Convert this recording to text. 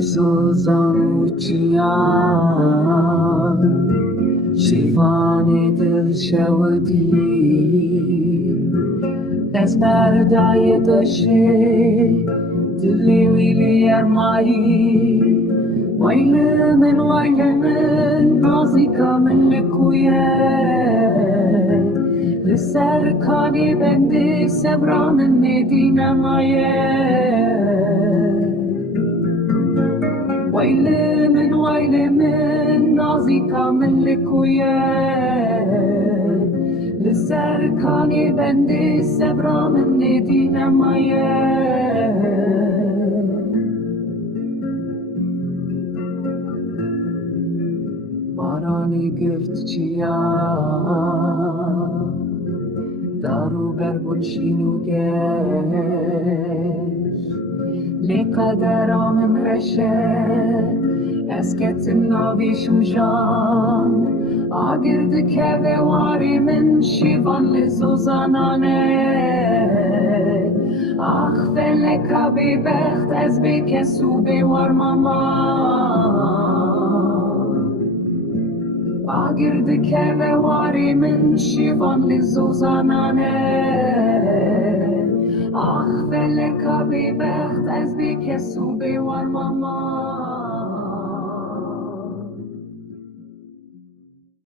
zozan çiyan Şivanê dilşewitî ez berdaye deştê Dilê wî mayî Waylı min Nazika min li ser kaniyê bendê Sebra min nêdînemaye Waylı min Nazika min li ser kaniyê bendê Sebra min nêdînemaye Baranê girt çiya Daru berg şîn geş Lê qedera min reşe ez ketim navê şûjan Agir dikeve warê min Şivan li zozanan Ah feleka bêbext ez bêkes û bêwarmama Agir dikeve warê min Şivan li zozanan Ah feleka bêbext ez bêkes û bêwarmama